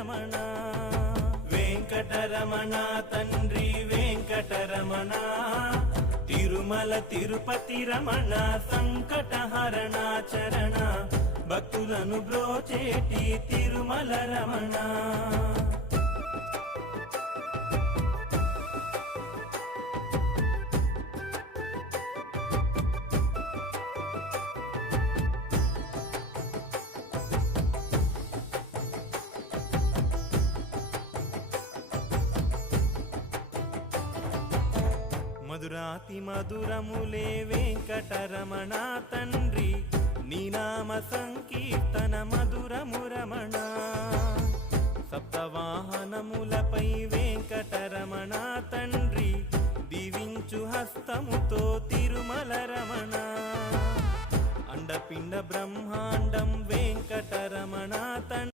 రమణ వెంకటరమణ తండ్రి వెంకటరమణ తిరుమల తిరుపతి రమణ సంకటహరణ చరణ భక్తులను బ్రోచేటి తిరుమల రమణ మధురాతి మధురములే వెంకటరమణ తండ్రి నీ నామ సంకీర్తన మధురము రమణ